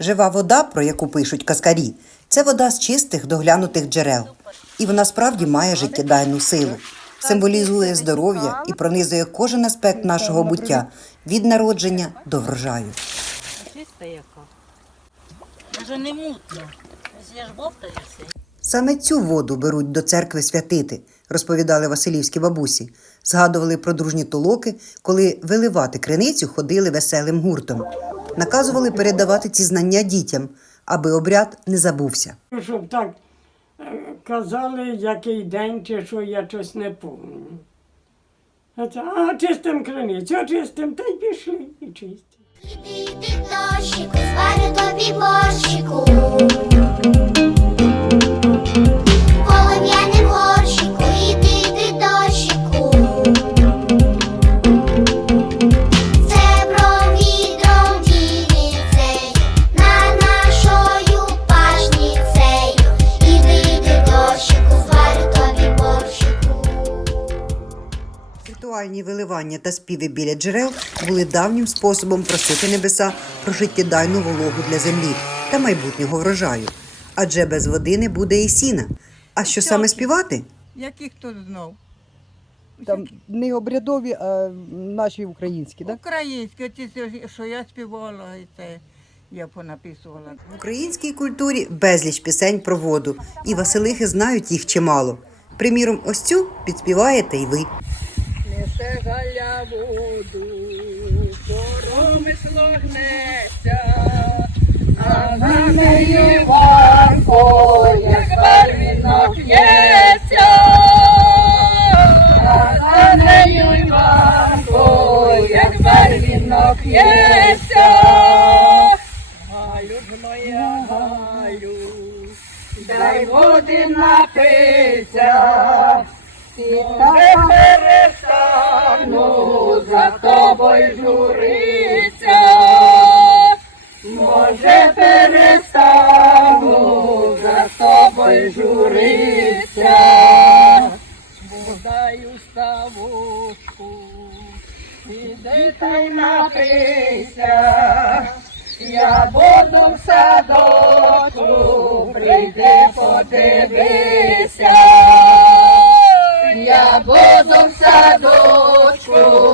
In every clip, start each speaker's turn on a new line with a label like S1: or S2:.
S1: Жива вода, про яку пишуть каскарі, це вода з чистих доглянутих джерел. І вона справді має життєдайну силу, символізує здоров'я і пронизує кожен аспект нашого буття від народження до врожаю.
S2: Чиста яка. Даже не мутно. Ось я ж бовтаюся.
S1: Саме цю воду беруть до церкви святити, розповідали Василівські бабусі. Згадували про дружні толоки, коли виливати криницю ходили веселим гуртом. Наказували передавати ці знання дітям, аби обряд не забувся.
S3: Щоб так е, казали, який день чи що, я щось не пам'ятаю. А, чистим криницю, а чистим, та й пішли і чистимо.
S4: Іди дощику, зварю тобі борщику.
S1: Ритуальні виливання та співи біля джерел були давнім способом просити небеса про життєдайну вологу для землі та майбутнього врожаю. Адже без води не буде і сіна. А що саме співати?
S5: Яких тут знов?
S6: Там не обрядові, а наші українські, так?
S5: Українські, ті, що я співала, і це я понаписувала.
S1: В українській культурі безліч пісень про воду, і Василихи знають їх чимало. Приміром, ось цю підспіваєте й ви.
S5: Несе галя воду, коромисло гнеться, а за нею Іванко, як барвінок п'ється. А за нею Іванко, як барвінок п'ється. Галю ж моя, Галю, дай води. Не перестану за тобою журиться, може перестану за тобою журиться, Бодаю ставочку, іди та й напийся, я буду в садочку, прийди подивися. Я буду в садочку,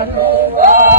S5: не